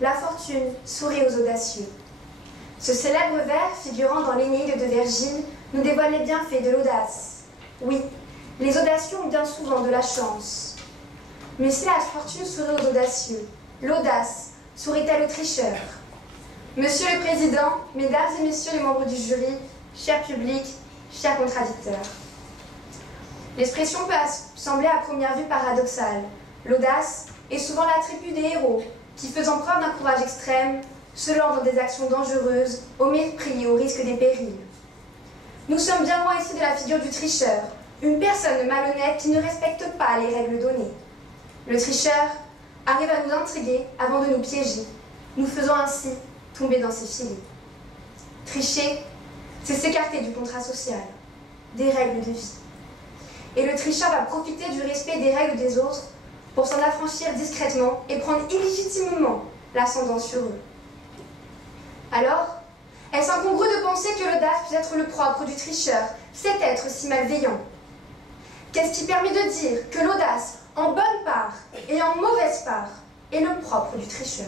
La fortune sourit aux audacieux. Ce célèbre vers, figurant dans l'Énéide de Virgile, nous dévoile les bienfaits de l'audace. Oui, les audacieux ont bien souvent de la chance. Mais si la fortune sourit aux audacieux, l'audace sourit-elle aux tricheurs? Monsieur le Président, Mesdames et Messieurs les membres du jury, cher public, chers contradicteurs. L'expression peut sembler à première vue paradoxale. L'audace est souvent l'attribut des héros, qui, faisant preuve d'un courage extrême, se lancent dans des actions dangereuses, au mépris et au risque des périls. Nous sommes bien loin ici de la figure du tricheur, une personne malhonnête qui ne respecte pas les règles données. Le tricheur arrive à nous intriguer avant de nous piéger, nous faisant ainsi tomber dans ses filets. Tricher, c'est s'écarter du contrat social, des règles de vie. Et le tricheur va profiter du respect des règles des autres pour s'en affranchir discrètement et prendre illégitimement l'ascendant sur eux. Alors, est-ce incongru de penser que l'audace puisse être le propre du tricheur, cet être si malveillant? Qu'est-ce qui permet de dire que l'audace, en bonne part et en mauvaise part, est le propre du tricheur?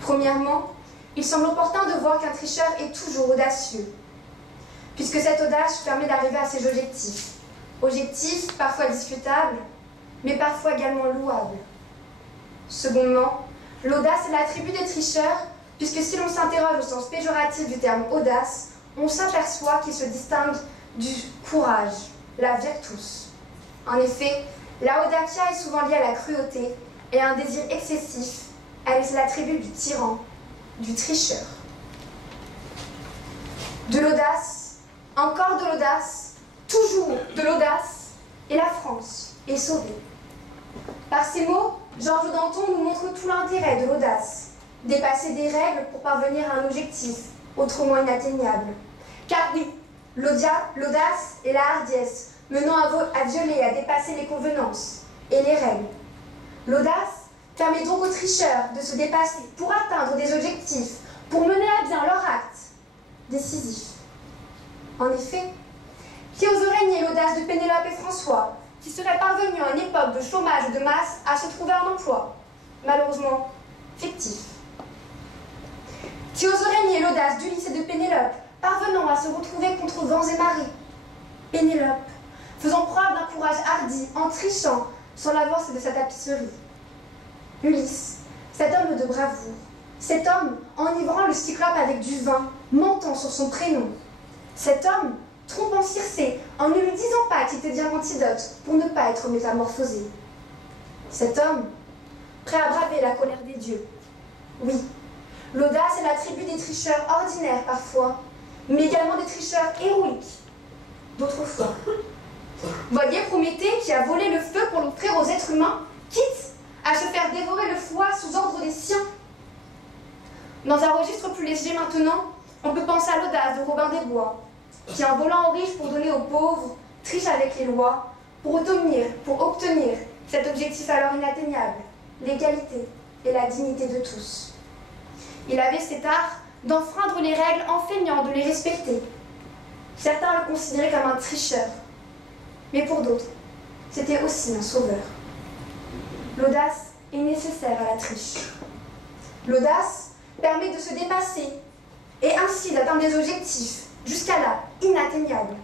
Premièrement, il semble opportun de voir qu'un tricheur est toujours audacieux, puisque cette audace permet d'arriver à ses objectifs. Objectifs parfois discutables, mais parfois également louables. Secondement, l'audace est l'attribut des tricheurs, puisque si l'on s'interroge au sens péjoratif du terme audace, on s'aperçoit qu'il se distingue du courage, la virtus. En effet, la audacia est souvent liée à la cruauté et à un désir excessif. Elle est l'attribut du tyran, du tricheur. De l'audace, encore de l'audace, toujours de l'audace, et la France est sauvée. Par ces mots, Georges Danton nous montre tout l'intérêt de l'audace. Dépasser des règles pour parvenir à un objectif, autrement inatteignable. Car oui, l'audace et la hardiesse menant à violer et à dépasser les convenances et les règles. L'audace permet donc aux tricheurs de se dépasser pour atteindre des objectifs, pour mener à bien leur acte décisif. En effet, qui oserait nier l'audace de Pénélope et François, qui seraient parvenus à une époque de chômage de masse à se trouver un emploi, malheureusement fictif? Qui oserait nier l'audace d'Ulysse et de Pénélope, parvenant à se retrouver contre vents et marées? Pénélope, faisant preuve d'un courage hardi, en trichant sur l'avance de sa tapisserie. Ulysse, cet homme de bravoure, cet homme enivrant le cyclope avec du vin, mentant sur son prénom. Cet homme trompant Circé en ne lui disant pas qu'il était bien antidote pour ne pas être métamorphosé. Cet homme, prêt à braver la colère des dieux. Oui, l'audace est l'attribut des tricheurs ordinaires parfois, mais également des tricheurs héroïques d'autrefois. Voyez Prométhée qui a volé le feu pour l'offrir aux êtres humains, quitte à se faire dévorer le foie sous ordre des siens. Dans un registre plus léger maintenant, on peut penser à l'audace de Robin des Bois, qui en volant aux riches pour donner aux pauvres, triche avec les lois, pour obtenir cet objectif alors inatteignable, l'égalité et la dignité de tous. Il avait cet art d'enfreindre les règles en feignant de les respecter. Certains le considéraient comme un tricheur, mais pour d'autres, c'était aussi un sauveur. L'audace est nécessaire à la triche. L'audace permet de se dépasser et ainsi d'atteindre des objectifs jusqu'à là inatteignables.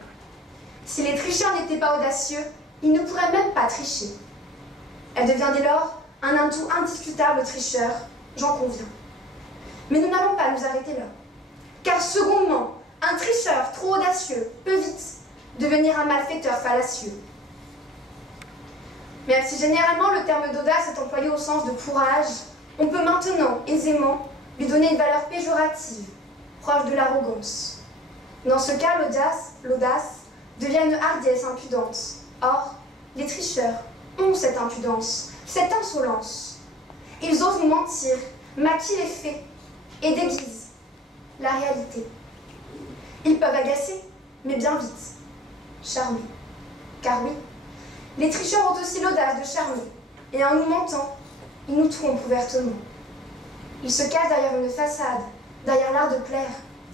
Si les tricheurs n'étaient pas audacieux, ils ne pourraient même pas tricher. Elle devient dès lors un atout indiscutable tricheur, j'en conviens. Mais nous n'allons pas nous arrêter là. Car secondement, un tricheur trop audacieux peut vite devenir un malfaiteur fallacieux. Même si généralement le terme d'audace est employé au sens de courage, on peut maintenant aisément lui donner une valeur péjorative, proche de l'arrogance. Dans ce cas, l'audace devient une hardiesse impudente. Or, les tricheurs ont cette impudence, cette insolence. Ils osent nous mentir, maquillent les faits et déguisent la réalité. Ils peuvent agacer, mais bien vite, charmer. Car oui, les tricheurs ont aussi l'audace de charmer, et en nous mentant, ils nous trompent ouvertement. Ils se cachent derrière une façade, derrière l'art de plaire,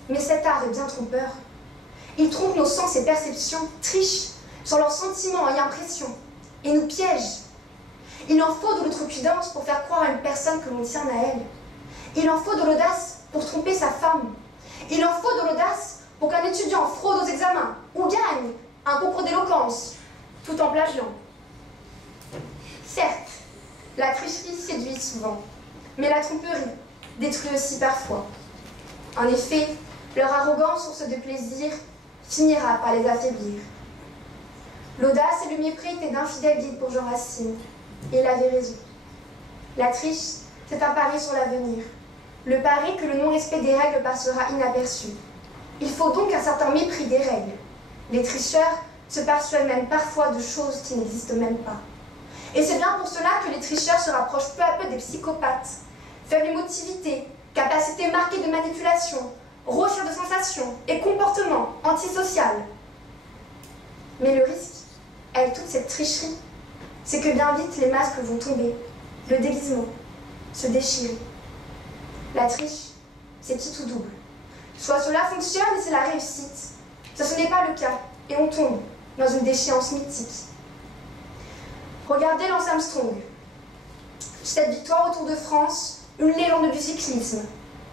mais cet art est bien trompeur. Ils trompent nos sens et perceptions, trichent sur leurs sentiments et impressions, et nous piègent. Il en faut de l'outrecuidance pour faire croire à une personne que l'on tient à elle. Il en faut de l'audace pour tromper sa femme. Il en faut de l'audace pour qu'un étudiant fraude aux examens ou gagne un concours d'éloquence, tout en plagiant. Certes, la tricherie séduit souvent, mais la tromperie détruit aussi parfois. En effet, leur arrogance, source de plaisir, finira par les affaiblir. L'audace et le mépris étaient d'infidèles guides pour Jean Racine, et il avait raison. La triche, c'est un pari sur l'avenir. Le pari que le non-respect des règles passera inaperçu. Il faut donc un certain mépris des règles. Les tricheurs se persuadent même parfois de choses qui n'existent même pas. Et c'est bien pour cela que les tricheurs se rapprochent peu à peu des psychopathes. Faible émotivité, capacité marquée de manipulation, recherche de sensations et comportement antisocial. Mais le risque, avec toute cette tricherie, c'est que bien vite les masques vont tomber, le déguisement se déchirer. La triche, c'est qui tout double. Soit cela fonctionne et c'est la réussite, soit ce n'est pas le cas et on tombe dans une déchéance mythique. Regardez Lance Armstrong. Cette victoire au Tour de France, une légende du cyclisme,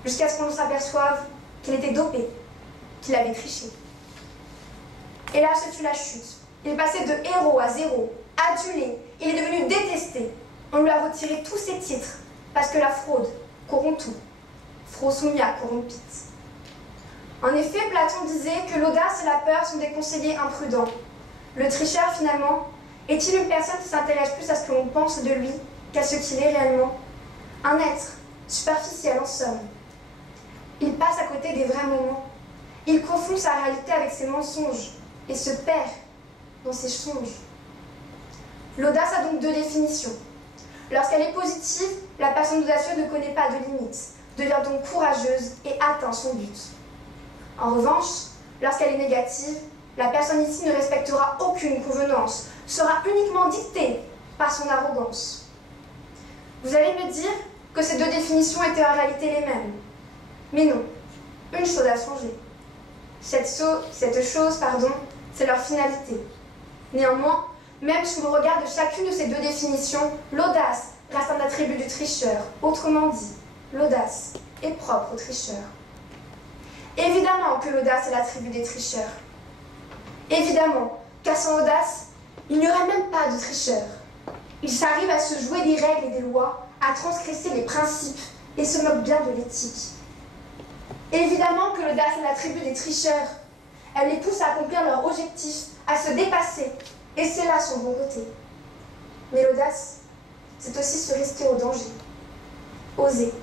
jusqu'à ce qu'on s'aperçoive qu'il était dopé, qu'il avait triché. Et là, ce fut la chute. Il est passé de héros à zéro, adulé, il est devenu détesté. On lui a retiré tous ses titres, parce que la fraude corrompt tout. Frosumia corrompit. En effet, Platon disait que l'audace et la peur sont des conseillers imprudents. Le tricheur, finalement, est-il une personne qui s'intéresse plus à ce que l'on pense de lui qu'à ce qu'il est réellement? Un être, superficiel en somme. Il passe à côté des vrais moments. Il confond sa réalité avec ses mensonges et se perd dans ses songes. L'audace a donc deux définitions. Lorsqu'elle est positive, la personne audacieuse ne connaît pas de limites, devient donc courageuse et atteint son but. En revanche, lorsqu'elle est négative, la personne ici ne respectera aucune convenance, sera uniquement dictée par son arrogance. Vous allez me dire que ces deux définitions étaient en réalité les mêmes. Mais non, une chose a changé. Cette chose, c'est leur finalité. Néanmoins, même sous le regard de chacune de ces deux définitions, l'audace reste un attribut du tricheur. Autrement dit, l'audace est propre au tricheur. Évidemment que l'audace est l'attribut des tricheurs. Évidemment, car sans audace, il n'y aurait même pas de tricheur. Ils s'arrivent à se jouer des règles et des lois, à transgresser les principes et se moquent bien de l'éthique. Évidemment que l'audace est l'attribut des tricheurs. Elle les pousse à accomplir leur objectif, à se dépasser, et c'est là son bon côté. Mais l'audace, c'est aussi se risquer au danger. Oser.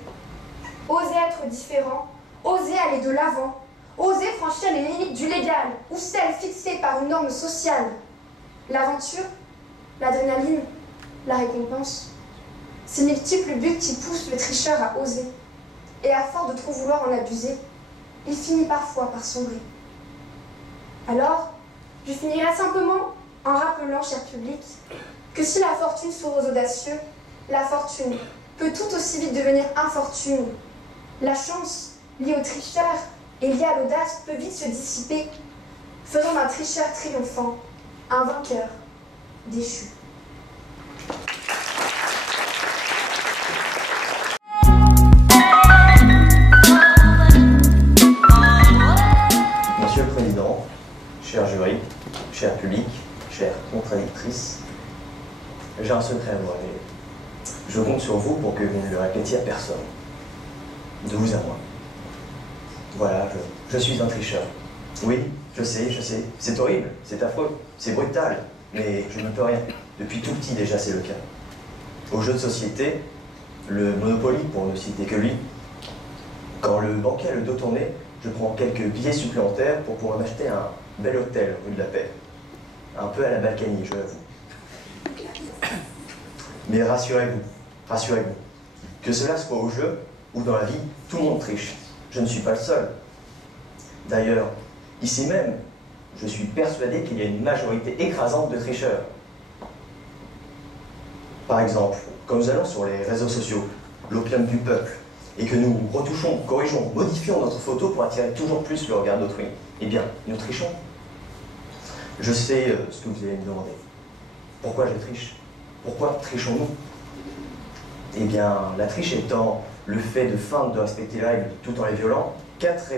Oser être différent, oser aller de l'avant, oser franchir les limites du légal ou celles fixées par une norme sociale. L'aventure, l'adrénaline, la récompense. Ces multiples buts qui poussent le tricheur à oser. Et à force de trop vouloir en abuser, il finit parfois par sombrer. Alors, je finirai simplement en rappelant, cher public, que si la fortune sourit aux audacieux, la fortune peut tout aussi vite devenir infortune. La chance, liée au tricheur et liée à l'audace, peut vite se dissiper, faisant d'un tricheur triomphant un vainqueur déchu. Monsieur le Président, cher jury, cher public, chère contradictrice, j'ai un secret à vous révéler. Je compte sur vous pour que vous ne le répétiez à personne. De vous à moi. Voilà, je suis un tricheur. Oui, je sais, c'est horrible, c'est affreux, c'est brutal, mais je ne peux rien. Depuis tout petit déjà, c'est le cas. Aux jeux de société, le Monopoly, pour ne citer que lui, quand le banquier a le dos tourné, je prends quelques billets supplémentaires pour pouvoir m'acheter un bel hôtel rue de la Paix. Un peu à la Balkany, je l'avoue. Mais rassurez-vous, que cela soit au jeu ou dans la vie, tout le monde triche. Je ne suis pas le seul. D'ailleurs, ici même, je suis persuadé qu'il y a une majorité écrasante de tricheurs. Par exemple, quand nous allons sur les réseaux sociaux, l'opium du peuple, et que nous retouchons, corrigeons, modifions notre photo pour attirer toujours plus le regard d'autrui, eh bien, nous trichons. Je sais ce que vous allez me demander. Pourquoi je triche? Pourquoi trichons-nous? Eh bien, la triche étant le fait de feindre de respecter les règles tout en les violant, quatre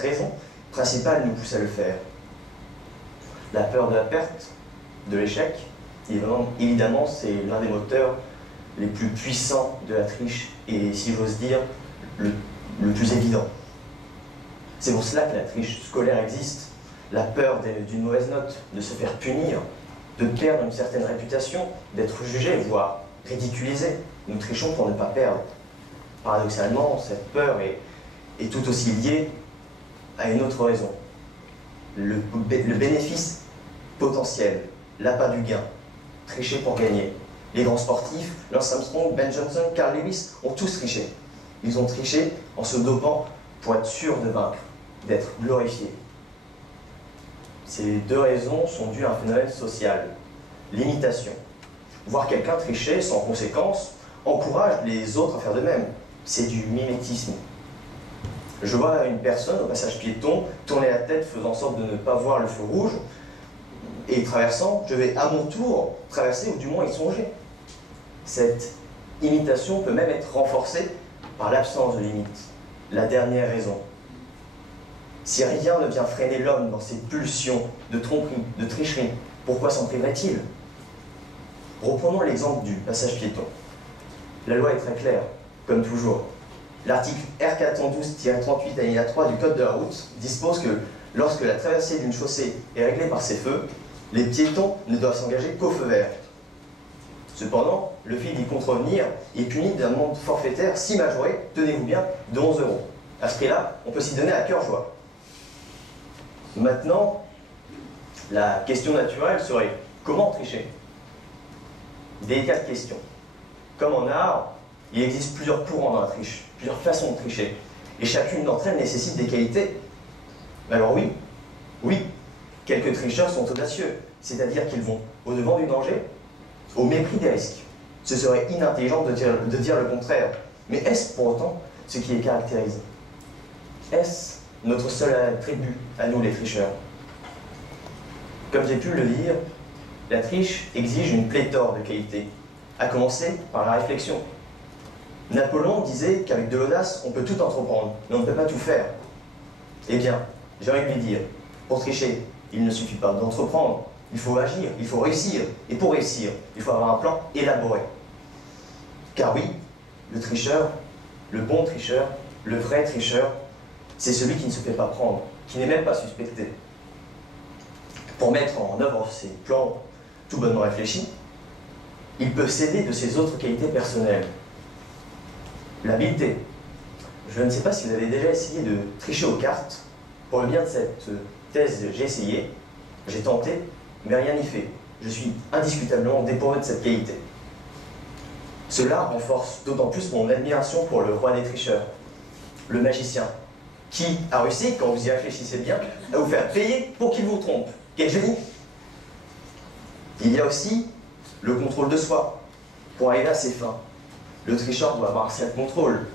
raisons principales nous poussent à le faire. La peur de la perte, de l'échec, évidemment, c'est l'un des moteurs les plus puissants de la triche et, si j'ose dire, le plus évident. C'est pour cela que la triche scolaire existe. La peur d'une mauvaise note, de se faire punir, de perdre une certaine réputation, d'être jugé, voire ridiculisé. Nous trichons pour ne pas perdre. Paradoxalement, cette peur est tout aussi liée à une autre raison. Le bénéfice potentiel, l'appât du gain, tricher pour gagner. Les grands sportifs, Lance Armstrong, Ben Johnson, Carl Lewis, ont tous triché. Ils ont triché en se dopant pour être sûrs de vaincre, d'être glorifiés. Ces deux raisons sont dues à un phénomène social, l'imitation. Voir quelqu'un tricher sans conséquence encourage les autres à faire de même. C'est du mimétisme. Je vois une personne au passage piéton tourner la tête faisant en sorte de ne pas voir le feu rouge et traversant, je vais à mon tour traverser ou du moins y songer. Cette imitation peut même être renforcée par l'absence de limite. La dernière raison. Si rien ne vient freiner l'homme dans ses pulsions de tromperie, de tricherie, pourquoi s'en priverait-il? Reprenons l'exemple du passage piéton. La loi est très claire, comme toujours. L'article R412-38 alinéa 3 du Code de la route dispose que lorsque la traversée d'une chaussée est réglée par ces feux, les piétons ne doivent s'engager qu'au feu vert. Cependant, le fait d'y contrevenir est puni d'une amende forfaitaire si majorée, tenez-vous bien, de 11 €. À ce prix-là, on peut s'y donner à cœur joie. Maintenant, la question naturelle serait comment tricher? Délicate question. Comme en art, il existe plusieurs courants dans la triche, plusieurs façons de tricher, et chacune d'entre elles nécessite des qualités. Alors oui, quelques tricheurs sont audacieux, c'est-à-dire qu'ils vont au-devant du danger, au mépris des risques. Ce serait inintelligent de dire le contraire, mais est-ce pour autant ce qui les caractérise? Est-ce notre seul attribut à nous les tricheurs? Comme j'ai pu le dire, la triche exige une pléthore de qualités, à commencer par la réflexion. Napoléon disait qu'avec de l'audace, on peut tout entreprendre, mais on ne peut pas tout faire. Eh bien, j'ai envie de lui dire, pour tricher, il ne suffit pas d'entreprendre, il faut agir, il faut réussir. Et pour réussir, il faut avoir un plan élaboré. Car oui, le tricheur, le bon tricheur, le vrai tricheur, c'est celui qui ne se fait pas prendre, qui n'est même pas suspecté. Pour mettre en œuvre ses plans tout bonnement réfléchis, il peut s'aider de ses autres qualités personnelles. L'habileté. Je ne sais pas si vous avez déjà essayé de tricher aux cartes. Pour le bien de cette thèse, j'ai essayé, j'ai tenté, mais rien n'y fait. Je suis indiscutablement dépourvu de cette qualité. Cela renforce d'autant plus mon admiration pour le roi des tricheurs, le magicien, qui a réussi, quand vous y réfléchissez bien, à vous faire payer pour qu'il vous trompe. Quel génie! Il y a aussi le contrôle de soi, pour arriver à ses fins. Le tricheur doit avoir un certain contrôle.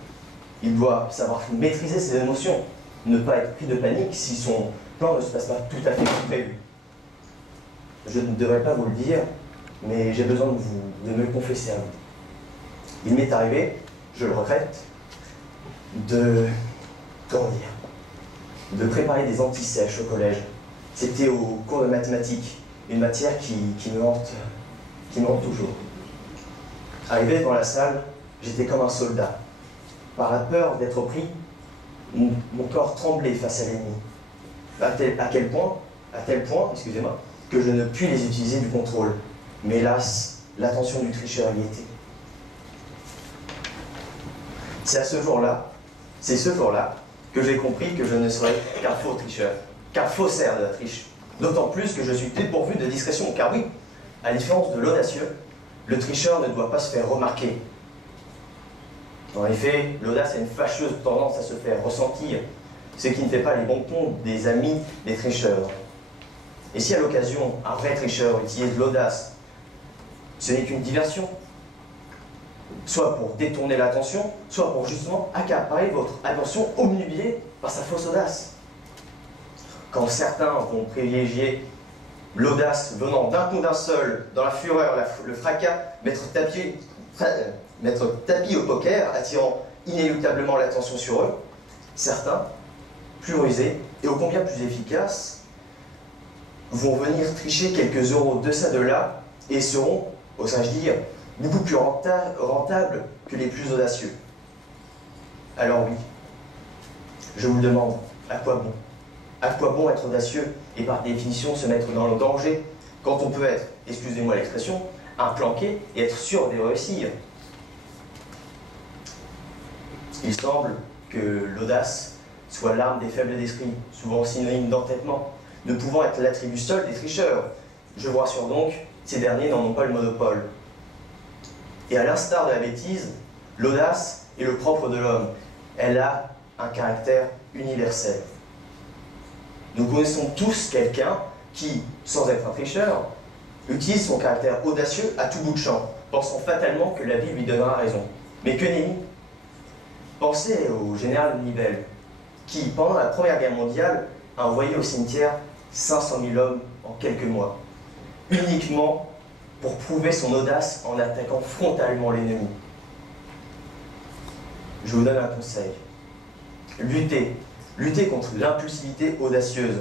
Il doit savoir maîtriser ses émotions, ne pas être pris de panique si son plan ne se passe pas tout à fait comme prévu. Je ne devrais pas vous le dire, mais j'ai besoin de me le confesser à vous. Il m'est arrivé, je le regrette, de préparer des antisèches au collège. C'était au cours de mathématiques, une matière qui me hante toujours. Arrivé dans la salle, j'étais comme un soldat. Par la peur d'être pris, mon corps tremblait face à l'ennemi. À tel point, excusez-moi, que je ne puis les utiliser du contrôle. Mais hélas, l'attention du tricheur y était. C'est ce jour-là que j'ai compris que je ne serais qu'un faux tricheur, qu'un faussaire de la triche. D'autant plus que je suis dépourvu de discrétion, car oui, à la différence de l'audacieux, le tricheur ne doit pas se faire remarquer. En effet, l'audace a une fâcheuse tendance à se faire ressentir, ce qui ne fait pas les bons comptes des amis des tricheurs. Et si à l'occasion, un vrai tricheur utilise de l'audace, ce n'est qu'une diversion, soit pour détourner l'attention, soit pour justement accaparer votre attention obnubilée par sa fausse audace. Quand certains vont privilégier L'audace venant d'un coup d'un seul, dans la fureur, le fracas, mettre tapis au poker, attirant inéluctablement l'attention sur eux. Certains, plus rusés et ô combien plus efficaces, vont venir tricher quelques euros de ça de là et seront, osais-je dire, beaucoup plus rentables que les plus audacieux. Alors oui, je vous le demande, à quoi bon? À quoi bon être audacieux et par définition se mettre dans le danger quand on peut être, excusez-moi l'expression, un planqué et être sûr de réussir? Il semble que l'audace soit l'arme des faibles d'esprit, souvent synonyme d'entêtement, ne pouvant être l'attribut seul des tricheurs. Je vous rassure donc, ces derniers n'en ont pas le monopole. Et à l'instar de la bêtise, l'audace est le propre de l'homme. Elle a un caractère universel. Nous connaissons tous quelqu'un qui, sans être un tricheur, utilise son caractère audacieux à tout bout de champ, pensant fatalement que la vie lui donnera raison. Mais que nenni! Pensez au général Nivelle, qui, pendant la Première Guerre mondiale, a envoyé au cimetière 500 000 hommes en quelques mois, uniquement pour prouver son audace en attaquant frontalement l'ennemi. Je vous donne un conseil. Luttez contre l'impulsivité audacieuse.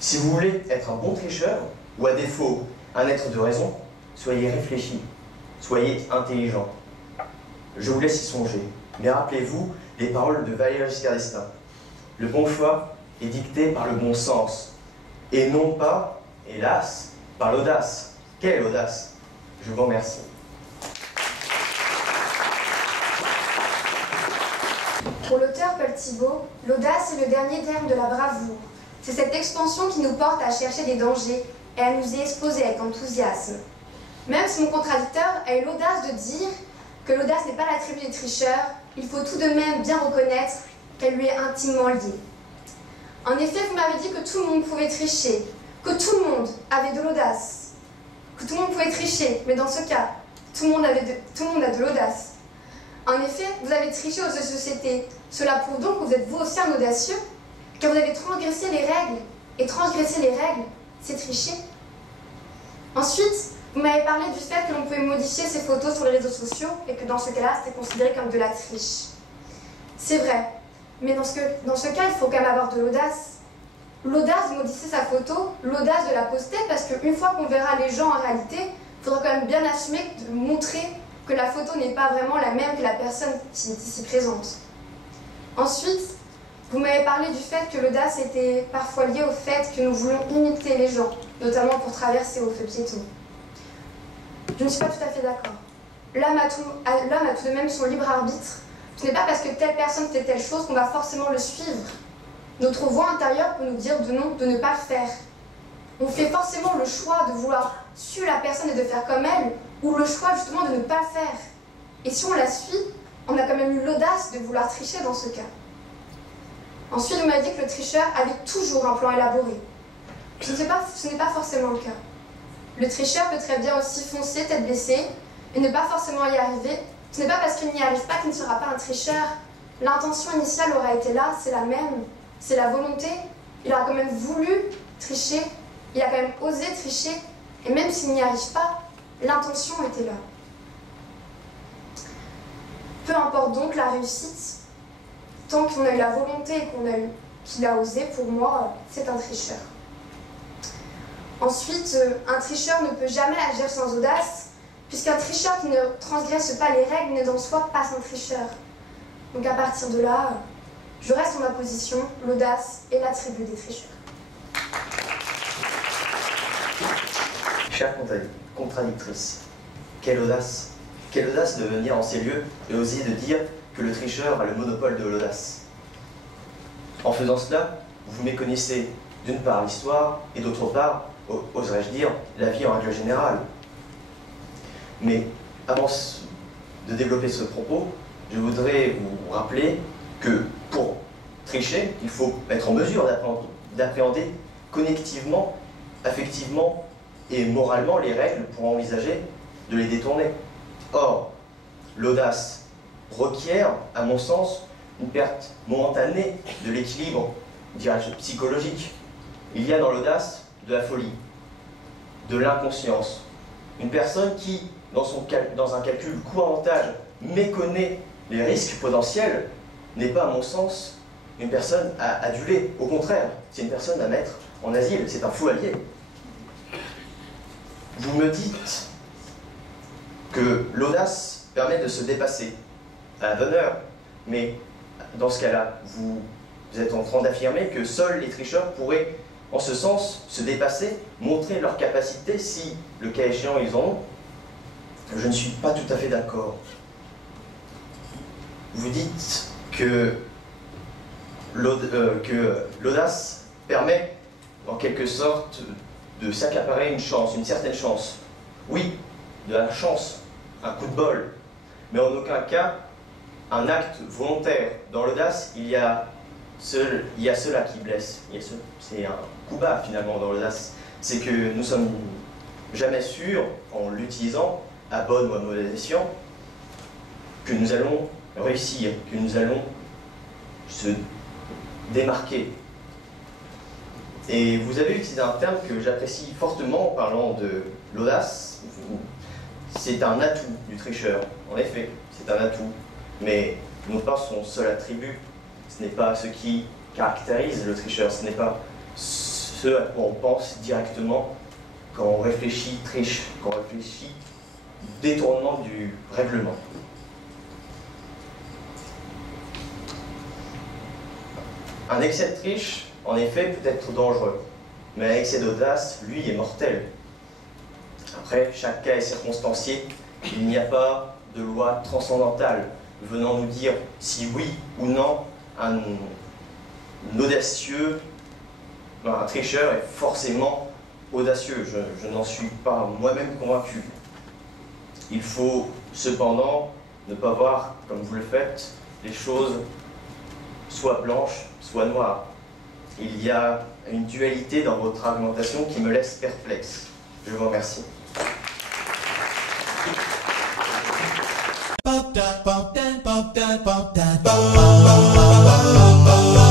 Si vous voulez être un bon tricheur, ou à défaut, un être de raison, soyez réfléchi, soyez intelligent. Je vous laisse y songer, mais rappelez-vous les paroles de Valéry Giscard d'Estaing. Le bon choix est dicté par le bon sens, et non pas, hélas, par l'audace. Quelle audace! Je vous remercie. Pour l'auteur Paul Thibault, l'audace est le dernier terme de la bravoure. C'est cette expansion qui nous porte à chercher des dangers et à nous y exposer avec enthousiasme. Même si mon contradicteur a eu l'audace de dire que l'audace n'est pas l'attribut des tricheurs, il faut tout de même bien reconnaître qu'elle lui est intimement liée. En effet, vous m'avez dit que tout le monde pouvait tricher, que tout le monde avait de l'audace, que tout le monde pouvait tricher, mais dans ce cas, tout le monde a de l'audace. En effet, vous avez triché aux jeux de société. Cela prouve donc que vous êtes vous aussi un audacieux, car vous avez transgressé les règles. Et transgresser les règles, c'est tricher. Ensuite, vous m'avez parlé du fait que l'on pouvait modifier ses photos sur les réseaux sociaux et que dans ce cas-là, c'était considéré comme de la triche. C'est vrai, mais dans ce cas, il faut quand même avoir de l'audace. L'audace de modifier sa photo, l'audace de la poster, parce qu'une fois qu'on verra les gens en réalité, il faudra quand même bien assumer de montrer que la photo n'est pas vraiment la même que la personne qui est ici présente. Ensuite, vous m'avez parlé du fait que l'audace était parfois liée au fait que nous voulons imiter les gens, notamment pour traverser au feu piéton. Je ne suis pas tout à fait d'accord. L'homme a tout de même son libre arbitre. Ce n'est pas parce que telle personne fait telle chose qu'on va forcément le suivre. Notre voix intérieure peut nous dire de non, de ne pas le faire. On fait forcément le choix de vouloir suivre la personne et de faire comme elle, ou le choix justement de ne pas le faire. Et si on la suit, on a quand même eu l'audace de vouloir tricher dans ce cas. Ensuite, on m'a dit que le tricheur avait toujours un plan élaboré. Ce n'est pas forcément le cas. Le tricheur peut très bien aussi foncer tête baissée et ne pas forcément y arriver. Ce n'est pas parce qu'il n'y arrive pas qu'il ne sera pas un tricheur. L'intention initiale aura été là, c'est la même. C'est la volonté. Il aura quand même voulu tricher. Il a quand même osé tricher. Et même s'il n'y arrive pas, l'intention était là. Peu importe donc la réussite, tant qu'on a eu la volonté et qu'il a osé, pour moi, c'est un tricheur. Ensuite, un tricheur ne peut jamais agir sans audace, puisqu'un tricheur qui ne transgresse pas les règles n'est en soi pas un tricheur. Donc à partir de là, je reste sur ma position, l'audace est l'attribut des tricheurs. Chère contradictrice, quelle audace! Quelle audace de venir en ces lieux et oser de dire que le tricheur a le monopole de l'audace. En faisant cela, vous méconnaissez d'une part l'histoire et d'autre part, oserais-je dire, la vie en règle générale. Mais avant de développer ce propos, je voudrais vous rappeler que pour tricher, il faut être en mesure d'appréhender connectivement, affectivement et moralement les règles pour envisager de les détourner. Or, l'audace requiert, à mon sens, une perte momentanée de l'équilibre, dirais-je, psychologique. Il y a dans l'audace de la folie, de l'inconscience. Une personne qui, dans un calcul coût-avantage, méconnaît les risques potentiels, n'est pas, à mon sens, une personne à aduler. Au contraire, c'est une personne à mettre en asile, c'est un faux allié. Vous me dites que l'audace permet de se dépasser à la bonne heure, mais dans ce cas-là, vous êtes en train d'affirmer que seuls les tricheurs pourraient, en ce sens, se dépasser, montrer leur capacité si, le cas échéant, ils en ont. Je ne suis pas tout à fait d'accord. Vous dites que l'audace permet, en quelque sorte, de s'accaparer une chance, une certaine chance. Oui, de la chance, un coup de bol, mais en aucun cas un acte volontaire. Dans l'audace, il y a cela qui blesse. C'est un coup bas finalement dans l'audace. C'est que nous sommes jamais sûrs, en l'utilisant, à bon ou à mauvais escient, que nous allons réussir, que nous allons se démarquer. Et vous avez utilisé un terme que j'apprécie fortement en parlant de l'audace. C'est un atout du tricheur. En effet, c'est un atout, mais non pas son seul attribut. Ce n'est pas ce qui caractérise le tricheur, ce n'est pas ce à quoi on pense directement quand on réfléchit triche, quand on réfléchit détournement du règlement. Un excès de triche, en effet, peut être dangereux, mais un excès d'audace, lui, est mortel. Après, chaque cas est circonstancié, il n'y a pas de loi transcendantale venant nous dire si oui ou non un audacieux, un tricheur est forcément audacieux. Je n'en suis pas moi-même convaincu. Il faut cependant ne pas voir, comme vous le faites, les choses soit blanches, soit noires. Il y a une dualité dans votre argumentation qui me laisse perplexe. Je vous remercie. Pop that, pop that, pop that, pop that, pop, pop, pop, pop, pop, pop.